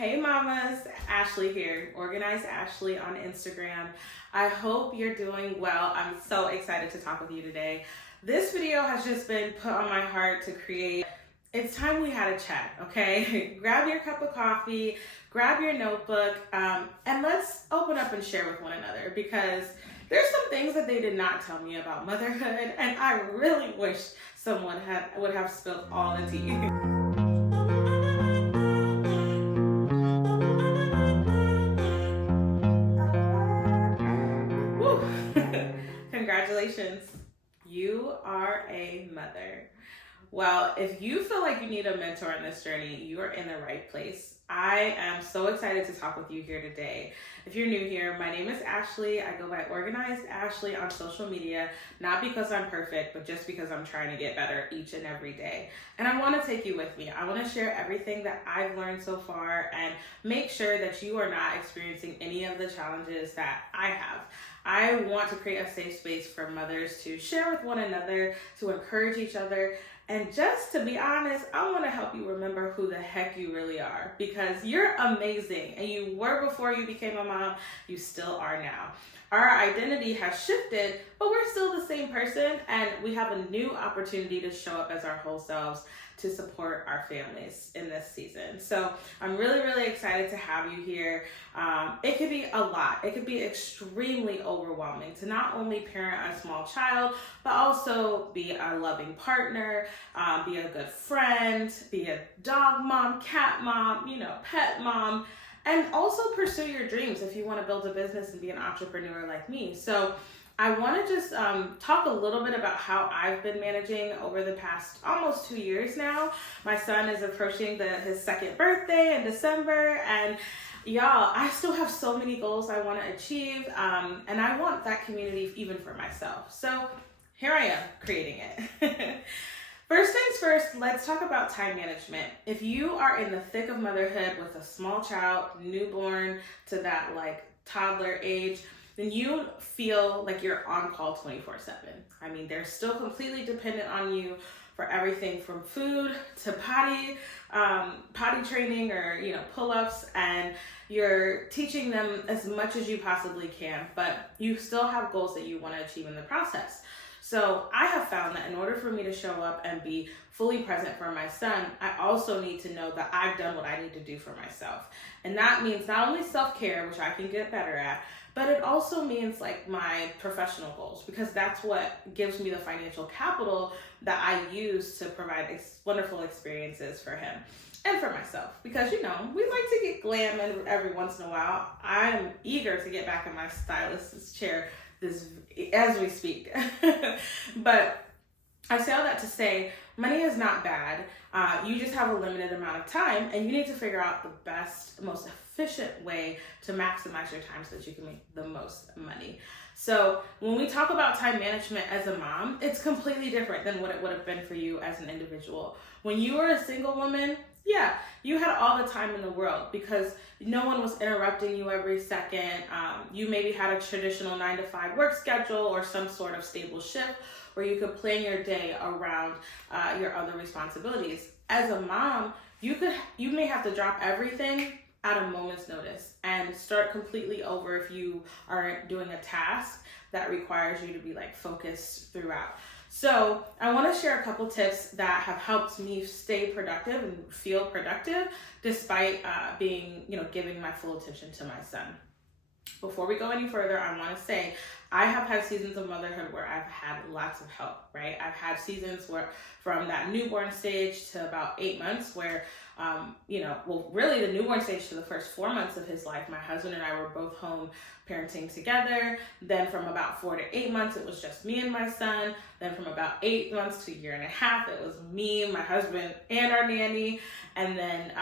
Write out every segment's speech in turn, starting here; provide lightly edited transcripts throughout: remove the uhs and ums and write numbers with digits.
Hey mamas, Ashley here, Organized Ashley on Instagram. I hope you're doing well. I'm so excited to talk with you today. This video has just been put on my heart to create. It's time we had a chat, okay? Grab your cup of coffee, grab your notebook, and let's open up and share with one another because there's some things that they did not tell me about motherhood, and I really wish someone would have spilled all the tea. Congratulations, you are a mother. Well, if you feel like you need a mentor in this journey, you are in the right place. I am so excited to talk with you here today. If you're new here, my name is Ashley. I go by Organized Ashley on social media, not because I'm perfect, but just because I'm trying to get better each and every day. And I want to take you with me. I want to share everything that I've learned so far and make sure that you are not experiencing any of the challenges that I have. I want to create a safe space for mothers to share with one another, to encourage each other, and just to be honest, I want to help you remember who the heck you really are because you're amazing and you were before you became a mom, you still are now. Our identity has shifted, but we're still the same person and we have a new opportunity to show up as our whole selves to support our families in this season. So I'm really excited to have you here. It could be a lot. It could be extremely overwhelming to not only parent a small child, but also be a loving partner, be a good friend, be a dog mom, cat mom, pet mom, and also pursue your dreams if you want to build a business and be an entrepreneur like me. So I want to just talk a little bit about how I've been managing over the past almost 2 years now. My son is approaching his second birthday in December, and y'all, I still have so many goals I want to achieve, and I want that community even for myself. So here I am creating it. First things first, let's talk about time management. If you are in the thick of motherhood with a small child, newborn to that toddler age, then you feel like you're on call 24/7. I mean, they're still completely dependent on you for everything from food to potty training or, pull-ups, and you're teaching them as much as you possibly can, but you still have goals that you want to achieve in the process. So I have found that in order for me to show up and be fully present for my son, I also need to know that I've done what I need to do for myself. And that means not only self-care, which I can get better at, but it also means my professional goals, because that's what gives me the financial capital that I use to provide wonderful experiences for him and for myself. Because, we like to get glam every once in a while. I'm eager to get back in my stylist's chair as we speak. But I say all that to say, money is not bad. You just have a limited amount of time, and you need to figure out the best, most efficient way to maximize your time so that you can make the most money. So when we talk about time management as a mom, it's completely different than what it would have been for you as an individual. When you were a single woman, yeah, you had all the time in the world because no one was interrupting you every second. You maybe had a traditional 9-to-5 work schedule or some sort of stable shift where you could plan your day around your other responsibilities. As a mom, you may have to drop everything at a moment's notice and start completely over if you are doing a task that requires you to be focused throughout. So I want to share a couple tips that have helped me stay productive and feel productive despite giving my full attention to my son. Before we go any further, I want to say I have had seasons of motherhood where I've had lots of help, right? I've had seasons where from that newborn stage to about 8 months where, really the newborn stage to the first 4 months of his life, my husband and I were both home parenting together. Then from about 4 to 8 months, it was just me and my son. Then from about 8 months to a year and a half, it was me, my husband, and our nanny. And then,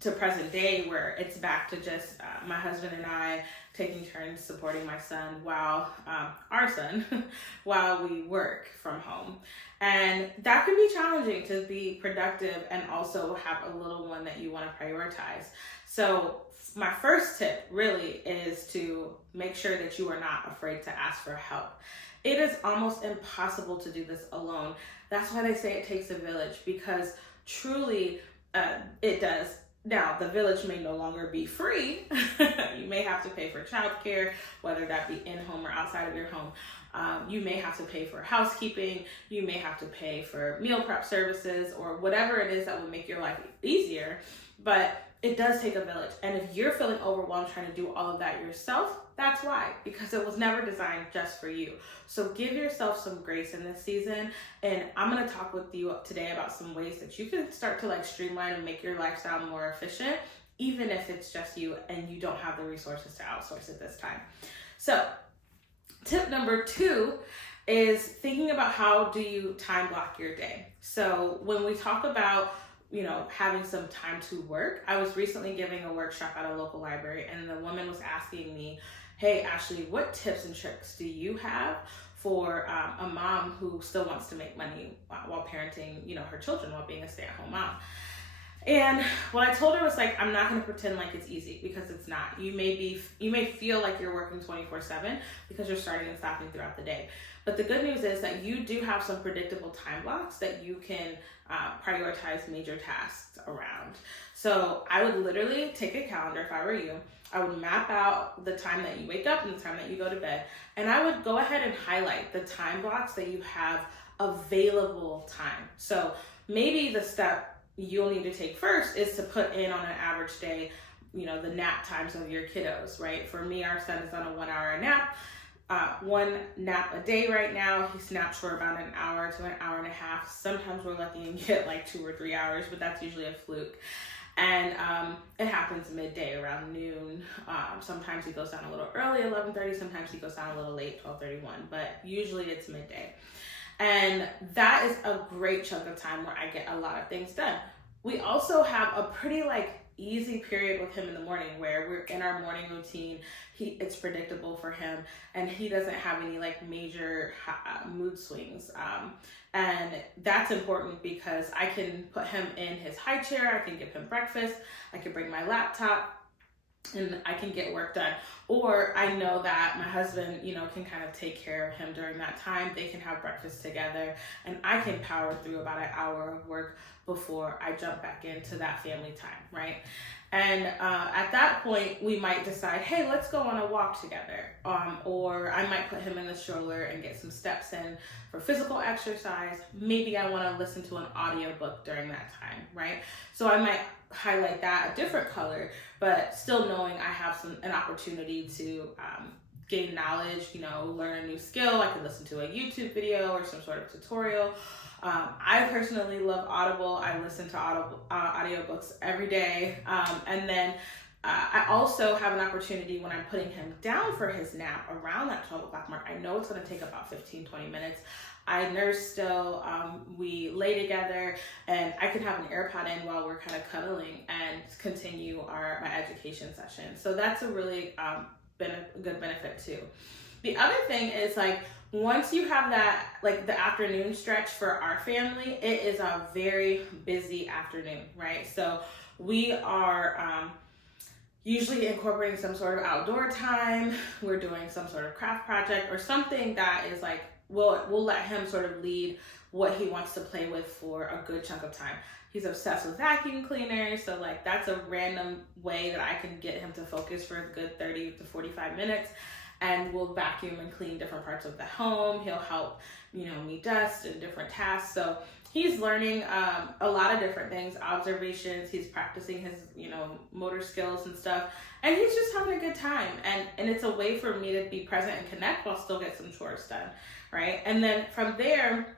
to present day where it's back to just my husband and I taking turns supporting my son our son, while we work from home. And that can be challenging to be productive and also have a little one that you want to prioritize. So my first tip really is to make sure that you are not afraid to ask for help. It is almost impossible to do this alone. That's why they say it takes a village, because truly it does. Now, the village may no longer be free. You may have to pay for childcare, whether that be in-home or outside of your home. You may have to pay for housekeeping. You may have to pay for meal prep services or whatever it is that will make your life easier. But it does take a village. And if you're feeling overwhelmed trying to do all of that yourself, that's why, because it was never designed just for you. So give yourself some grace in this season. And I'm going to talk with you today about some ways that you can start to like streamline and make your lifestyle more efficient, even if it's just you and you don't have the resources to outsource it this time. So tip number 2 is thinking about how do you time block your day. So when we talk about having some time to work. I was recently giving a workshop at a local library, and the woman was asking me, hey, Ashley, what tips and tricks do you have for a mom who still wants to make money while parenting, her children, while being a stay-at-home mom? And what I told her was like, I'm not going to pretend like it's easy, because it's not. You may feel like you're working 24/7 because you're starting and stopping throughout the day. But the good news is that you do have some predictable time blocks that you can prioritize major tasks around. So I would literally take a calendar if I were you. I would map out the time that you wake up and the time that you go to bed. And I would go ahead and highlight the time blocks that you have available time. So maybe the step you'll need to take first is to put in on an average day, the nap times of your kiddos, right? For me, our son is on a 1-hour nap. One nap a day right now. He naps for about an hour to an hour and a half. Sometimes we're lucky and get like 2 or 3 hours, but that's usually a fluke. And it happens midday around noon. Sometimes he goes down a little early, 11:30. Sometimes he goes down a little late, 12:31. But usually it's midday. And that is a great chunk of time where I get a lot of things done. We also have a pretty easy period with him in the morning where we're in our morning routine. It's predictable for him, and he doesn't have any major mood swings. And that's important because I can put him in his high chair. I can give him breakfast. I can bring my laptop and I can get work done. Or I know that my husband, can kind of take care of him during that time. They can have breakfast together, and I can power through about an hour of work before I jump back into that family time, right? And at that point, we might decide, hey, let's go on a walk together. Or I might put him in the stroller and get some steps in for physical exercise. Maybe I want to listen to an audiobook during that time, right? So I might highlight that a different color, but still knowing I have an opportunity to gain knowledge, learn a new skill. I could listen to a YouTube video or some sort of tutorial. I personally love Audible. I listen to audiobooks every day. And then I also have an opportunity when I'm putting him down for his nap around that 12 o'clock mark. I know it's going to take about 15-20 minutes. I nurse still. We lay together, and I can have an AirPod in while we're kind of cuddling and continue my education session. So that's a really good benefit too. The other thing is once you have that, the afternoon stretch for our family, it is a very busy afternoon, right? So we are usually incorporating some sort of outdoor time. We're doing some sort of craft project or something that is we'll let him sort of lead what he wants to play with for a good chunk of time. He's obsessed with vacuum cleaners, so that's a random way that I can get him to focus for a good 30 to 45 minutes. And we'll vacuum and clean different parts of the home. He'll help, me dust and different tasks. So he's learning a lot of different things, observations. He's practicing his, motor skills and stuff. And he's just having a good time. And it's a way for me to be present and connect while still get some chores done, right? And then from there,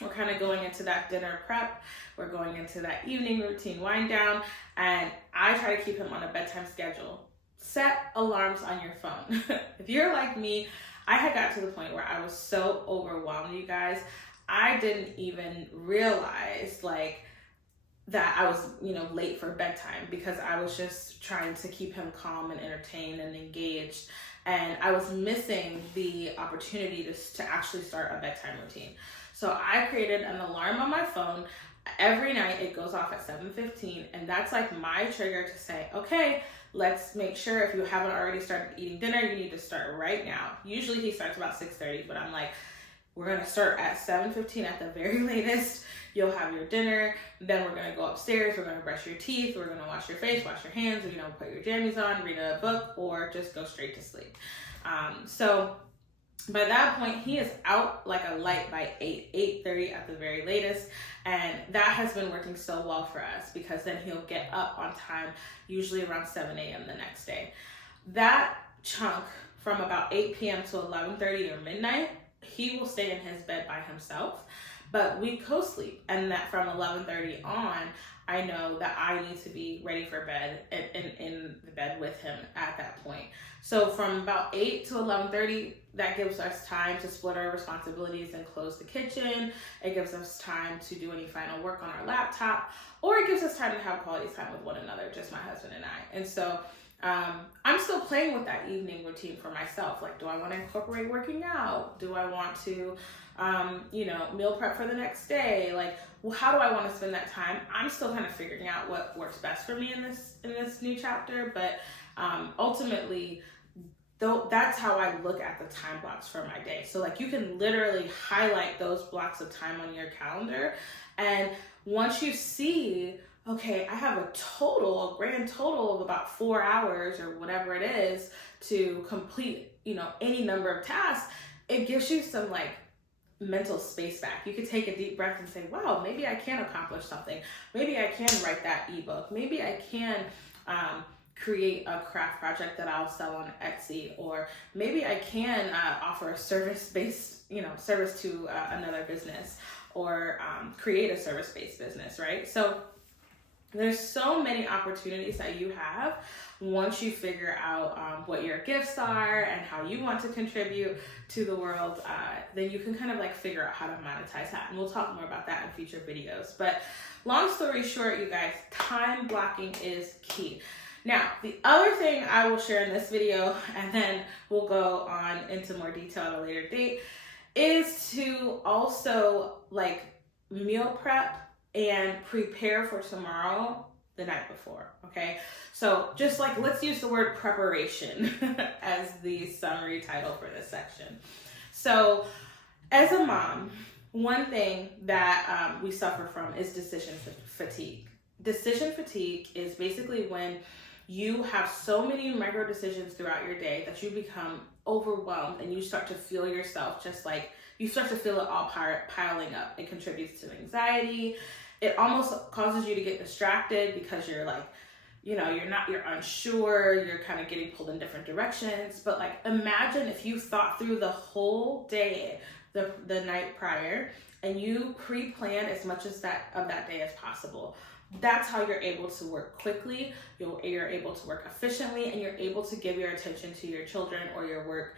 we're kind of going into that dinner prep. We're going into that evening routine wind down. And I try to keep him on a bedtime schedule. Set alarms on your phone. If you're like me, I had got to the point where I was so overwhelmed, you guys. I didn't even realize that I was, late for bedtime because I was just trying to keep him calm and entertained and engaged. And I was missing the opportunity to actually start a bedtime routine. So I created an alarm on my phone. Every night it goes off at 7:15, and that's my trigger to say, okay, let's make sure if you haven't already started eating dinner, you need to start right now. Usually he starts about 6:30, but I'm we're gonna start at 7:15 at the very latest. You'll have your dinner, then we're gonna go upstairs, we're gonna brush your teeth, we're gonna wash your face, wash your hands, put your jammies on, read a book, or just go straight to sleep. So by that point, he is out like a light by 8:30 at the very latest. And that has been working so well for us, because then he'll get up on time, usually around 7 a.m. the next day. That chunk from about 8 p.m. to 11:30 or midnight, he will stay in his bed by himself, but we co-sleep. And that from 11:30 on, I know that I need to be ready for bed and in the bed with him at that point. So from about 8 to 11:30, that gives us time to split our responsibilities and close the kitchen. It gives us time to do any final work on our laptop, or it gives us time to have quality time with one another, just my husband and I. And so I'm still playing with that evening routine for myself. Like, do I want to incorporate working out? Do I want to, meal prep for the next day? Like, well, how do I want to spend that time? I'm still kind of figuring out what works best for me in this new chapter. But ultimately, that's how I look at the time blocks for my day. So like, you can literally highlight those blocks of time on your calendar. And once you see, okay, I have a grand total of about 4 hours or whatever it is to complete, any number of tasks, it gives you some like mental space back. You could take a deep breath and say, wow, maybe I can accomplish something. Maybe I can write that ebook. Maybe I can create a craft project that I'll sell on Etsy, or maybe I can offer a service-based, service to another business, or create a service-based business, right? So there's so many opportunities that you have once you figure out what your gifts are and how you want to contribute to the world. Then you can kind of like figure out how to monetize that. And we'll talk more about that in future videos. But long story short, you guys, time blocking is key. Now, the other thing I will share in this video, and then we'll go on into more detail at a later date, is to also like meal prep and prepare for tomorrow the night before, okay? So just like, let's use the word preparation as the summary title for this section. So as a mom, one thing that we suffer from is decision fatigue. Decision fatigue is basically when you have so many micro decisions throughout your day that you become overwhelmed and you start to feel yourself just like, you start to feel it all piling up. It contributes to anxiety. It almost causes you to get distracted because you're like, you're unsure, you're kind of getting pulled in different directions. But like, imagine if you thought through the whole day, the night prior, and you pre-plan as much of that day as possible. That's how you're able to work quickly, you're able to work efficiently, and you're able to give your attention to your children or your work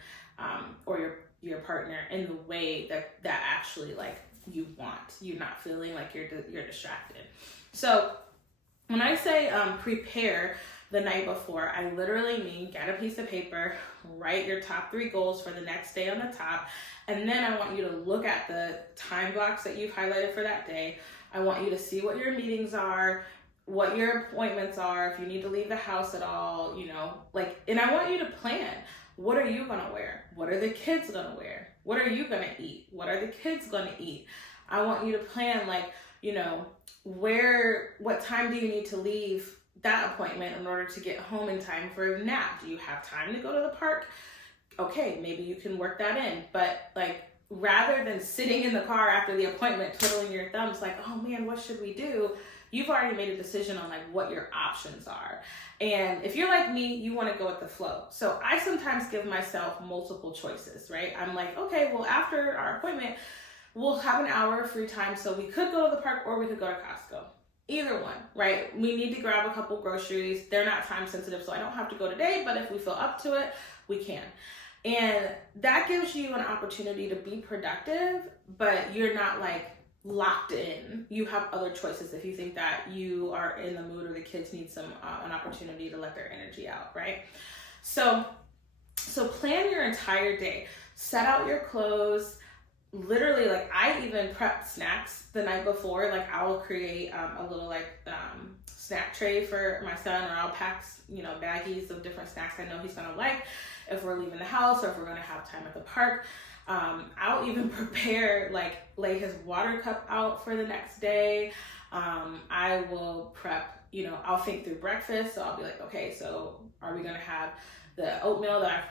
or your partner in the way that actually like you want. You're not feeling like you're distracted. So when I say prepare the night before, I literally mean get a piece of paper, write your top 3 goals for the next day on the top, and then I want you to look at the time blocks that you've highlighted for that day. I want you to see what your meetings are, what your appointments are, if you need to leave the house at all, and I want you to plan. What are you gonna wear? What are the kids gonna wear? What are you gonna eat? What are the kids gonna eat? I want you to plan what time do you need to leave that appointment in order to get home in time for a nap? Do you have time to go to the park? Okay, maybe you can work that in, but like, rather than sitting in the car after the appointment twiddling your thumbs like, oh man, what should we do? You've already made a decision on like what your options are. And if you're like me, you want to go with the flow. So I sometimes give myself multiple choices, right? I'm like, okay, well, after our appointment, we'll have an hour of free time. So we could go to the park or we could go to Costco. Either one, right? We need to grab a couple groceries. They're not time sensitive, so I don't have to go today, but if we feel up to it, we can. And that gives you an opportunity to be productive, but you're not like locked in. You have other choices if you think that you are in the mood or the kids need an opportunity to let their energy out, right? So plan your entire day. Set out your clothes. Literally, like, I even prep snacks the night before. Like, I will create a little snack tray for my son, or I'll pack baggies of different snacks I know he's gonna like if we're leaving the house or if we're gonna have time at the park. I'll even prepare, like lay his water cup out for the next day. I will prep, I'll think through breakfast. So I'll be like, okay, so are we gonna have the oatmeal that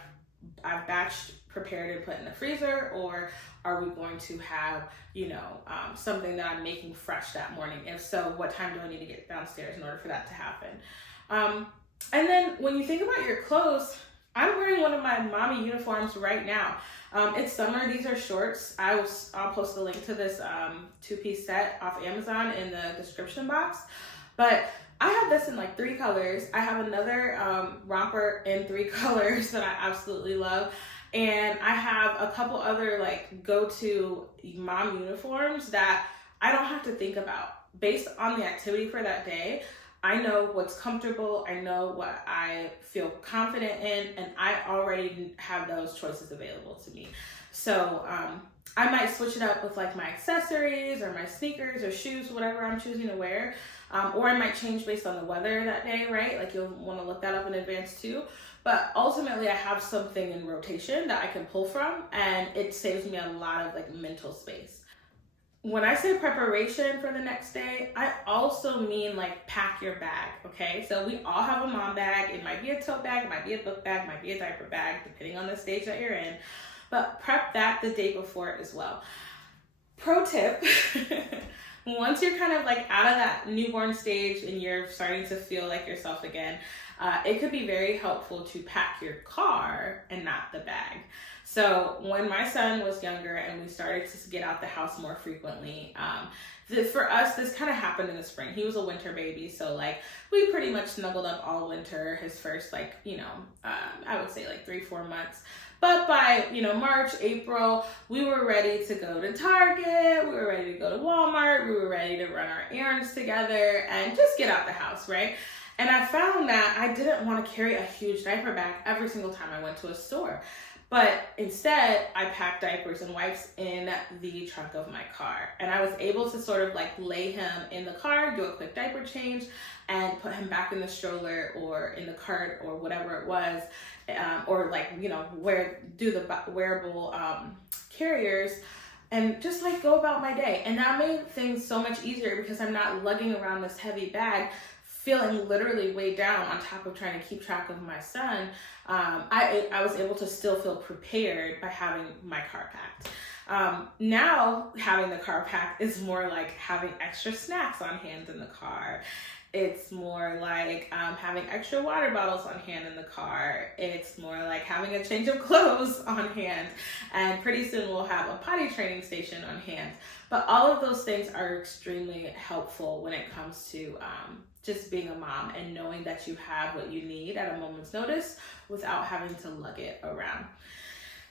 I've batched, prepared, and put in the freezer, or are we going to have, something that I'm making fresh that morning? If so, what time do I need to get downstairs in order for that to happen? And then when you think about your clothes, I'm wearing one of my mommy uniforms right now. It's summer. These are shorts. I'll post a link to this 2-piece set off Amazon in the description box. But I have this in like 3 colors. I have another romper in 3 colors that I absolutely love. And I have a couple other like go-to mom uniforms that I don't have to think about. Based on the activity for that day, I know what's comfortable, I know what I feel confident in, and I already have those choices available to me. So I might switch it up with like my accessories or my sneakers or shoes, whatever I'm choosing to wear. Or I might change based on the weather that day, right? Like you'll want to look that up in advance too. But ultimately I have something in rotation that I can pull from, and it saves me a lot of like mental space. When I say preparation for the next day, I also mean like pack your bag, okay? So we all have a mom bag. It might be a tote bag, it might be a book bag, it might be a diaper bag, depending on the stage that you're in. But prep that the day before as well. Pro tip, once you're kind of like out of that newborn stage and you're starting to feel like yourself again, it could be very helpful to pack your car and not the bag. So when my son was younger and we started to get out the house more frequently, for us, this kind of happened in the spring. He was a winter baby, so like we pretty much snuggled up all winter, his first like, I would say like 3-4 months. But by, March, April, we were ready to go to Target, we were ready to go to Walmart, we were ready to run our errands together and just get out the house, right? And I found that I didn't want to carry a huge diaper bag every single time I went to a store. But instead, I packed diapers and wipes in the trunk of my car. And I was able to sort of like lay him in the car, do a quick diaper change, and put him back in the stroller or in the cart or whatever it was. Or like, do the wearable carriers and just like go about my day. And that made things so much easier because I'm not lugging around this heavy bag, feeling literally weighed down on top of trying to keep track of my son. I was able to still feel prepared by having my car packed. Now having the car packed is more like having extra snacks on hand in the car. It's more like having extra water bottles on hand in the car. It's more like having a change of clothes on hand. And pretty soon we'll have a potty training station on hand. But all of those things are extremely helpful when it comes to just being a mom and knowing that you have what you need at a moment's notice without having to lug it around.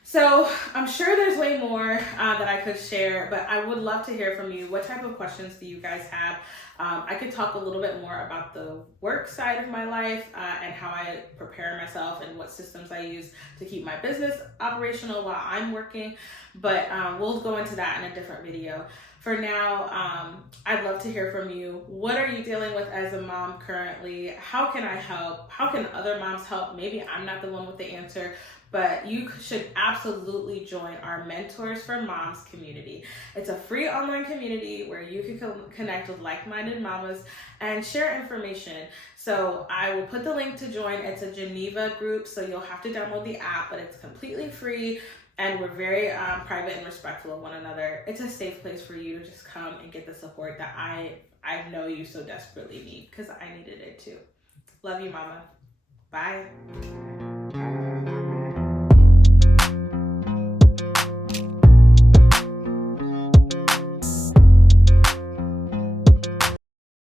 So I'm sure there's way more that I could share, but I would love to hear from you. What type of questions do you guys have? I could talk a little bit more about the work side of my life and how I prepare myself and what systems I use to keep my business operational while I'm working, but we'll go into that in a different video. For now, I'd love to hear from you. What are you dealing with as a mom currently? How can I help? How can other moms help? Maybe I'm not the one with the answer, but you should absolutely join our Mentors for Moms community. It's a free online community where you can connect with like-minded mamas and share information. So I will put the link to join. It's a Geneva group, so you'll have to download the app, but it's completely free. And we're very private and respectful of one another. It's a safe place for you to just come and get the support that I know you so desperately need, because I needed it too. Love you, mama. Bye.